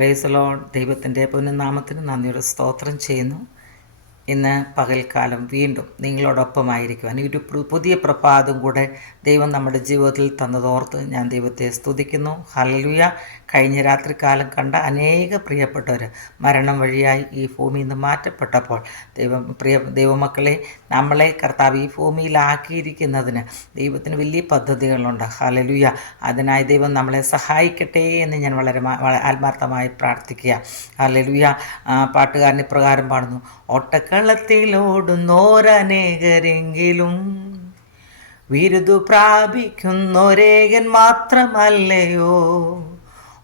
പ്രേസലോ ദൈവത്തിന്റെ പുനർനാമത്തിന് നന്ദിയുടെ സ്തോത്രം ചെയ്യുന്നു. ഇന്ന് പകൽക്കാലം വീണ്ടും നിങ്ങളോടൊപ്പമായിരിക്കുവാൻ ഈ ഒരു പുതിയ പ്രഭാതം കൂടെ ദൈവം നമ്മുടെ ജീവിതത്തിൽ തന്നതോർത്ത് ഞാൻ ദൈവത്തെ സ്തുതിക്കുന്നു. ഹലലുയ കഴിഞ്ഞ രാത്രികാലം കണ്ട അനേക പ്രിയപ്പെട്ടവർ മരണം വഴിയായി ഈ ഭൂമിയിൽ നിന്ന് മാറ്റപ്പെട്ടപ്പോൾ ദൈവം പ്രിയ ദൈവമക്കളെ നമ്മളെ കർത്താവ് ഈ ഭൂമിയിലാക്കിയിരിക്കുന്നതിന് ദൈവത്തിന് വലിയ പദ്ധതികളുണ്ട്. ഹലലുയ അതിനായി ദൈവം നമ്മളെ സഹായിക്കട്ടെ എന്ന് ഞാൻ വളരെ ആത്മാർത്ഥമായി പ്രാർത്ഥിക്കുക. ഹലലുയ പാട്ടുകാരൻ ഇപ്രകാരം പാടുന്നു. ഓട്ടക്കളത്തിലോടുന്നോരനേകരെങ്കിലും വിരുദു പ്രാപിക്കുന്നൊരേകൻ മാത്രമല്ലയോ.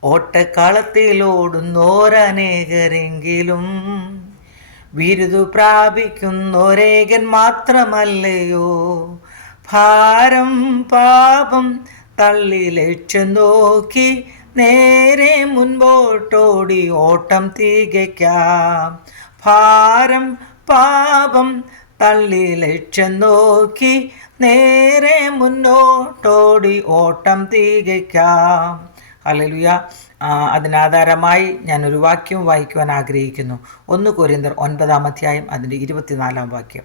ഓട്ടക്കളത്തിലോടുന്നോരനേകരെങ്കിലും വിരുദു പ്രാപിക്കുന്നൊരേകൻ മാത്രമല്ലയോ. ഭാരം പാപം തള്ളി ലക്ഷ്യം നോക്കി നേരെ മുൻപോട്ടോടി ഓട്ടം തികയ്ക്കാം. ഭാരം പാപം തള്ളി ലക്ഷ്യം നോക്കി നേരെ മുന്നോട്ടോടി ഓട്ടം തികയ്ക്കാം. അല്ലലുയ അതിനാധാരമായി അതിനാധാരമായി ഒരു വാക്യം വായിക്കുവാൻ ആഗ്രഹിക്കുന്നു. ഒന്ന് കൊരിന്തർ ഒൻപതാം അധ്യായം അതിന്റെ ഇരുപത്തിനാലാം വാക്യം.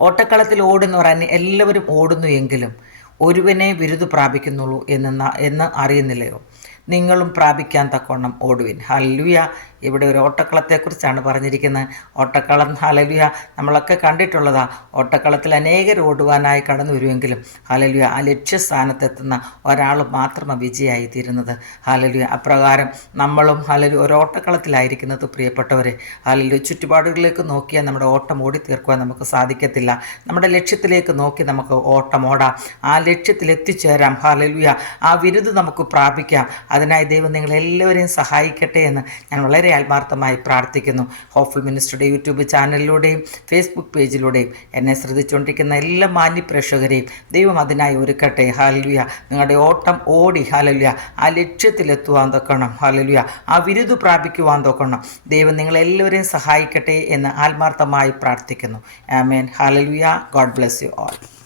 ഓട്ടക്കളത്തിൽ ഓടുന്നവർ അന്യ എല്ലാവരും ഓടുന്നു എങ്കിലും ഒരുവനെ വിരുദ് പ്രാപിക്കുന്നുള്ളൂ എന്ന് എന്ന് അറിയുന്നില്ലയോ? നിങ്ങളും പ്രാപിക്കാൻ തക്കവണ്ണം ഓടുവിൻ. ഹല്ലുയ ഇവിടെ ഒരു ഓട്ടക്കളത്തെക്കുറിച്ചാണ് പറഞ്ഞിരിക്കുന്നത്. ഓട്ടക്കളം ഹലലുയ നമ്മളൊക്കെ കണ്ടിട്ടുള്ളതാ. ഓട്ടക്കളത്തിൽ അനേകർ ഓടുവാനായി കടന്നു വരുമെങ്കിലും ഹലലുയ ആ ലക്ഷ്യസ്ഥാനത്തെത്തുന്ന ഒരാൾ മാത്രമാണ് വിജയായി തീരുന്നത് ഹലലുയ അപ്രകാരം നമ്മളും ഹലലു ഒരു ഓട്ടക്കളത്തിലായിരിക്കുന്നത് പ്രിയപ്പെട്ടവരെ. ഹലലു ചുറ്റുപാടുകളിലേക്ക് നോക്കിയാൽ നമ്മുടെ ഓട്ടം ഓടി തീർക്കുവാൻ നമുക്ക് സാധിക്കത്തില്ല. നമ്മുടെ ലക്ഷ്യത്തിലേക്ക് നോക്കി നമുക്ക് ഓട്ടം ഓടാം. ആ ലക്ഷ്യത്തിൽ എത്തിച്ചേരാം. ഹലലുയ ആ വിരുദ് നമുക്ക് പ്രാപിക്കാം. അതിനായി ദൈവം നിങ്ങളെല്ലാവരെയും സഹായിക്കട്ടെ എന്ന് ഞാൻ വളരെ ആത്മാർത്ഥമായി പ്രാർത്ഥിക്കുന്നു. ഹോഫുൾ മിനിസ്റ്ററുടെ യൂട്യൂബ് ചാനലിലൂടെയും ഫേസ്ബുക്ക് പേജിലൂടെയും എന്നെ ശ്രദ്ധിച്ചുകൊണ്ടിരിക്കുന്ന എല്ലാ മാന്യ പ്രേക്ഷകരെയും ദൈവം അതിനായി ഒരുക്കട്ടെ. ഹാലലുയ നിങ്ങളുടെ ഓട്ടം ഓടി. ഹാലലുയ ആ ലക്ഷ്യത്തിലെത്തുവാൻ തൊക്കണം. ഹാലലുയ ആ വിരുദ് പ്രാപിക്കുവാൻ തൊക്കണം. ദൈവം നിങ്ങളെല്ലാവരെയും സഹായിക്കട്ടെ എന്ന് ആത്മാർത്ഥമായി പ്രാർത്ഥിക്കുന്നു. ആമേൻ. ഹാലലുയ ഗോഡ് ബ്ലെസ് യു ഓൾ.